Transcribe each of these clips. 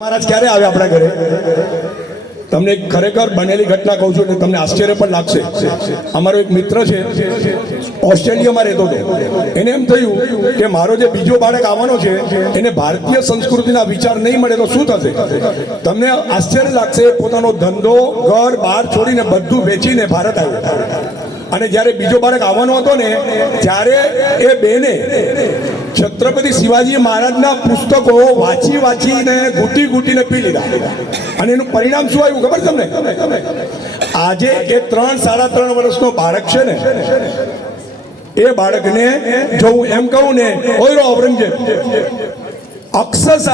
મહારાજ ક્યારે આવે આપણા ઘરે? તમને ખરેખર બનેલી ઘટના કહું છું એટલે તમને આશ્ચર્ય પણ લાગશે. અમારો એક મિત્ર છે, ઓસ્ટ્રેલિયામાં રહેતો હતો. એને એમ થયું કે મારો જે બીજો બાળક આવવાનો છે એને ભારતીય સંસ્કૃતિના વિચાર નહીં મળે તો શું થશે? તમને આશ્ચર્ય લાગશે. પોતાનો ધંધો, ઘર બહાર છોડીને બધું વેચીને ભારત આવ્યો. અને જ્યારે બીજો બાળક આવવાનો હતો ને ત્યારે એ બેને છત્રપતિ શિવાજી મહારાજના પુસ્તકો વાંચીને ઘૂંટીને પી લીધા. અને એનું પરિણામ શું આવ્યું ખબર તમને? આજે એ 3-3.5 વર્ષનો બાળક છે ને, એ બાળકને જો હું એમ કહું ને, ઓયરો ઔરંગઝેબ, અક્ષરશઃ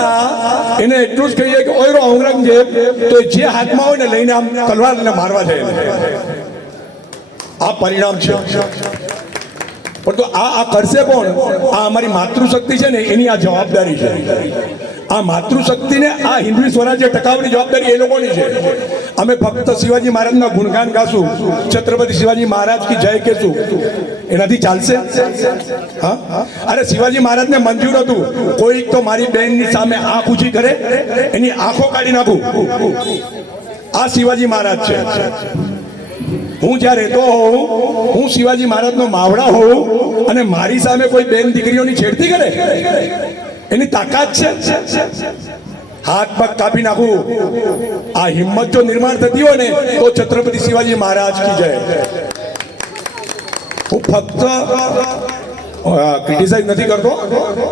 એને એટલું જ કહીએ કે ઓયરો ઔરંગઝેબ, તો જે હાથમાં હોય ને લઈને આમ તલવારને મારવા જાય. આ પરિણામ છે. પણ તો આ કરશે કોણ? આ અમારી માતૃશક્તિ છે ને, એની આ જવાબદારી છે. આ માતૃશક્તિને, આ હિન્દવી સ્વરાજ્ય ટકાવવાની જવાબદારી એ લોકોની છે. અમે ફક્ત શિવાજી મહારાજના ગુણગાન ગાશું, છત્રપતિ શિવાજી મહારાજ કી જય કહેશું, એનાથી ચાલશે? હા, અરે શિવાજી મહારાજને મંજૂર હતું કોઈક તો મારી બહેનની સામે આંખ ઊંચી કરે, એની આંખો કાઢી નાખું. આ શિવાજી મહારાજ છે. હું જ્યાં રહેતો હોઉં, હું શિવાજી મહારાજનો માવડા હોઉં, અને મારી સામે કોઈ બેન દીકરીઓની છેડતી કરે, એની તાકાત છે. હાથ પગ કાપી નાખું. આ હિંમત જો નિર્માણ થતી હોય ને તો છત્રપતિ શિવાજી મહારાજ કી જય. હું ફક્ત ક્રિટિસાઇઝ નથી કરતો,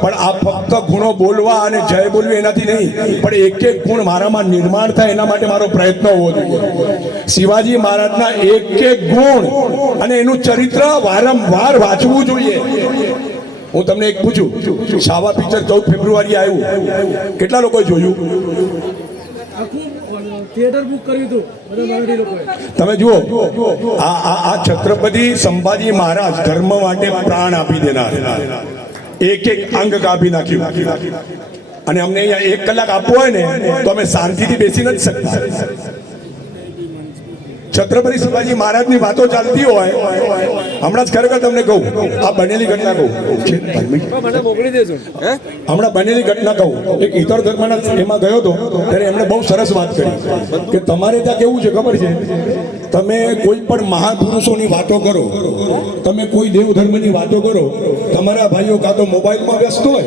પણ આ ફક્ત ગુણો બોલવા અને જય બોલવી એનાથી નહીં, પણ એક ગુણ મારામાં નિર્માણ થાય એના માટે મારો પ્રયત્ન હોવો જોઈએ. શિવાજી મહારાજના એક ગુણ અને એનું ચરિત્ર વારંવાર વાંચવું જોઈએ. હું તમને એક પૂછું, છાવા પિક્ચર 14 ફેબ્રુઆરી આવ્યું, કેટલા લોકોએ જોયું? થિયેટર બુક કર્યું હતું મરાઠી લોકોએ. તમે જુઓ, આ છત્રપતિ સંભાજી મહારાજ ધર્મ માટે પ્રાણ આપી દેનાર, એક અંગ કાપી નાખ્યું. અને અમને અહીંયા 1 કલાક આપવો હોય ને તો અમે શાંતિથી બેસી નથી શકતા. છત્રપતિ શિવાજી મહારાજની વાતો ચાલતી હોય, હમણાં જ ખરેખર તમને કહું, આ બનેલી ઘટના કહું, હમણાં બનેલી ઘટના કહું. એક ઇતર ધર્મના એમાં ગયો હતો, ત્યારે એમણે બહુ સરસ વાત કરી કે તમારે ત્યાં કેવું છે ખબર છે? તમે કોઈ પણ મહાપુરુષોની વાતો કરો, તમે કોઈ દેવ ધર્મની વાતો કરો, તમારા ભાઈઓ કાં તો મોબાઈલમાં વ્યસ્ત હોય,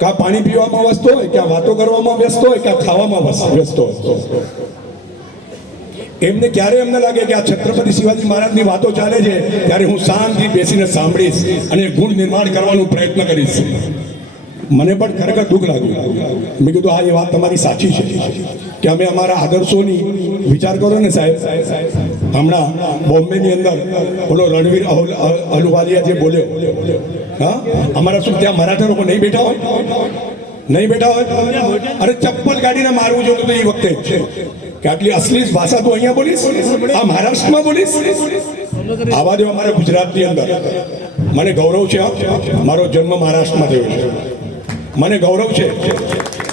કાં પાણી પીવામાં વ્યસ્ત હોય, કાં વાતો કરવામાં વ્યસ્ત હોય, કાં ખાવામાં વ્યસ્ત હોય. એમને ક્યારે એમને લાગે કે આ છત્રપતિ શિવાજી મહારાજની વાતો ચાલે છે, ત્યારે હું શાંતિથી બેસીને સાંભળીશ અને ગુણ નિર્માણ કરવાનો પ્રયત્ન કરીશ. મને પણ ખરેખર દુઃખ લાગ્યું. મેં કીધું હા, એ વાત તમારી સાચી છે કે અમે અમારા આદર્શોની વિચાર કરો ને સાહેબ. હમણાં બોમ્બેની અંદર બોલો રણવીર અહલુવાલિયા જે બોલ્યો, હા, અમારા શું ત્યાં મરાઠા લોકો નહીં બેઠા હોય? નહીં બેઠા હોય? અરે ચપ્પલ કાઢીને મારવું જોતું એ વખતે છે કે આટલી અસલી ભાષા તો અહીંયા બોલીશ, આ મહારાષ્ટ્રમાં બોલીશ? આવા દો અમારા ગુજરાતની અંદર. મને ગૌરવ છે, મારો જન્મ મહારાષ્ટ્રમાં થયો છે. મને ગૌરવ છે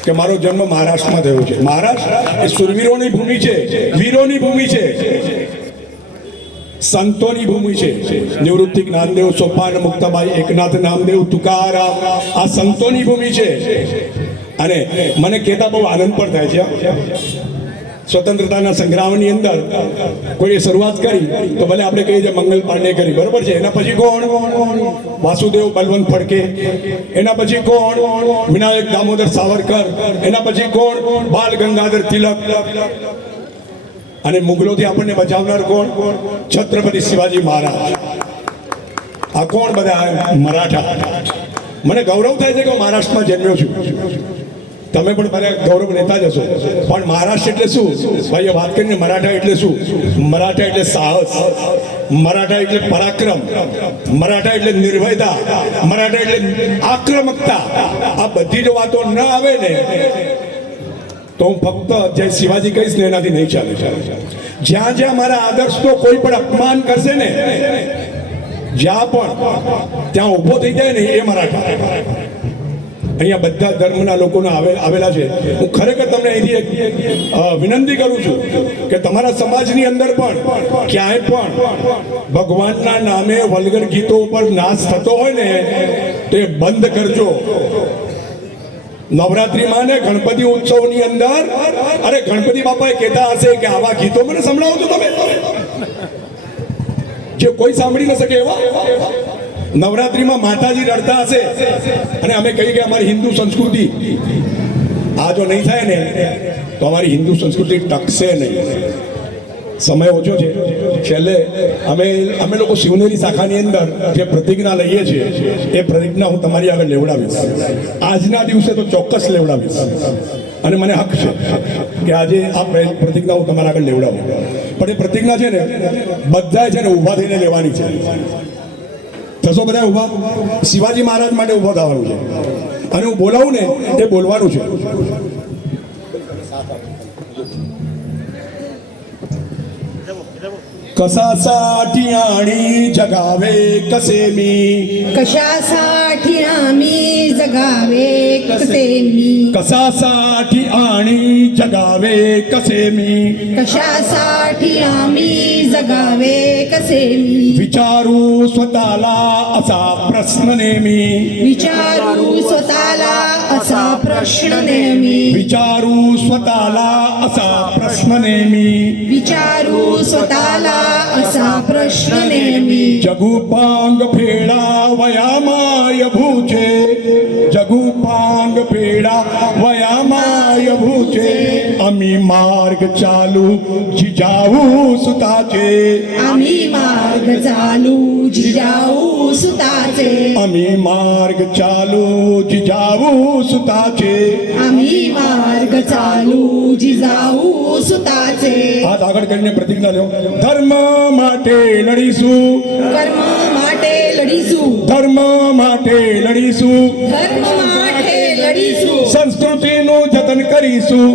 કે મારો જન્મ મહારાષ્ટ્રમાં થયો છે. મહારાષ્ટ્ર એ સુરવીરોની ભૂમિ છે, વીરોની ભૂમિ છે, સંતોની ભૂમિ છે. નિવૃત્તિ જ્ઞાનદેવ, સોપાન મુક્તાબાઈ, એકનાથ નામદેવ, તુકારામ, આ સંતોની ભૂમિ છે. અને મને કહેતા બહુ આનંદ પણ થાય છે. સ્વતંત્રતાના સંગ્રામની અંદર કોઈએ શરૂઆત કરી તો ભલે આપણે કહીએ મંગલ પાંડે કરી, બરોબર છે. એના પછી કોણ? વાસુદેવ બલવંત ફડકે. એના પછી કોણ? વિનાયક દામોદર સાવરકર. એના પછી કોણ? બાલ ગંગાધર તિલક. અને મુગલોથી આપણને બચાવનાર કોણ? છત્રપતિ શિવાજી મહારાજ. આ કોણ? બધા મરાઠા. મને ગૌરવ થાય છે કે હું મહારાષ્ટ્રમાં જન્મ્યો છું. તમે પણ મને ગૌરવ લેતા જશો. પણ મહારાષ્ટ્ર એટલે શું? ભાઈએ વાત કરીને મરાઠા એટલે શું? મરાઠા એટલે સાહસ, મરાઠા એટલે પરાક્રમ, મરાઠા એટલે નિર્ભયતા, મરાઠા એટલે આક્રમકતા. આ બધી જો વાતો ન આવે ને તો હું ફક્ત જે શિવાજી કહીશ ને એનાથી નહીં ચાલે. જ્યાં જ્યાં મારા આદર્શનો કોઈ પણ અપમાન કરશે ને, જ્યાં પણ ત્યાં ઊભો થઈ જાય ને, એ મરાઠા. અહીંયા બધા ધર્મના લોકોને આવેલા છે. હું ખરેખર તમને અહીંથી વિનંતી કરું છું કે તમારા સમાજની અંદર પણ ક્યાંય પણ ભગવાનના નામે વલ્ગર ગીતો ઉપર નાશ થતો હોય ને તો એ બંધ કરજો. નવરાત્રીમાં ને ગણપતિ ઉત્સવની અંદર અરે ગણપતિ બાપાએ કહેતા હશે કે આવા ગીતો મને સંભળાવો છો તમે, જે કોઈ સાંભળી ન શકે એવા. નવરાત્રીમાં માતાજી રડતા હશે અને અમે કહીએ કે અમારી હિન્દુ સંસ્કૃતિ આ જો નહીં થાય ને તો અમારી હિન્દુ સંસ્કૃતિ ટકશે નહીં. સમય ઓછો છે. છેલ્લે અમે લોકો શિવનેરી શાખાની અંદર જે પ્રતિજ્ઞા લઈએ છીએ એ પ્રતિજ્ઞા હું તમારી આગળ લેવડાવીશ. આજના દિવસે તો ચોક્કસ લેવડાવીશ અને મને હક છે કે આજે આ પ્રતિજ્ઞા હું તમારા આગળ લેવડાવું. પણ એ પ્રતિજ્ઞા છે ને બધાએ છે ને ઊભા થઈને લેવાની છે. થશો બધા ઊભા? શિવાજી મહારાજ માટે ઊભા થવાનું છે અને હું બોલાવું ને એ બોલવાનું છે. कसासाठी आणि जगावे कसे मी, कशासाठी आम्ही जगावे कसे मी, कसासाठी आणि जगावे कसे मी, कशासाठी आम्ही जगावे कसे मी, विचारू स्वतःला असा प्रश्न नेहमी, विचारू स्वतःला असा प्रश्न नेहमी, विचारू स्वतःला असा प्रश्न नेहमी, विचारू स्वतःला असा प्रश्न नेहमी, जगुपांग फेडा वयामाय भूचे, जगुपांग फेडा वयामाय भूचे, आम्ही मार्ग चालू जिजाऊ सुताचे, आम्ही मार्ग चालू जिजाऊ सुताचे, आम्ही मार्ग चालू जिजाऊ सुताचे. आम्ही मार्ग चालू जिजाऊ सुताचे, હાથ આગળ કરીને પ્રતિજ્ઞા લ્યો. ધર્મ માટે લડીશું, કર્મ માટે લડીશું, ધર્મ માટે લડીશું, ધર્મ માટે લડીશું, સંસ્કૃતિનું જતન કરીશું.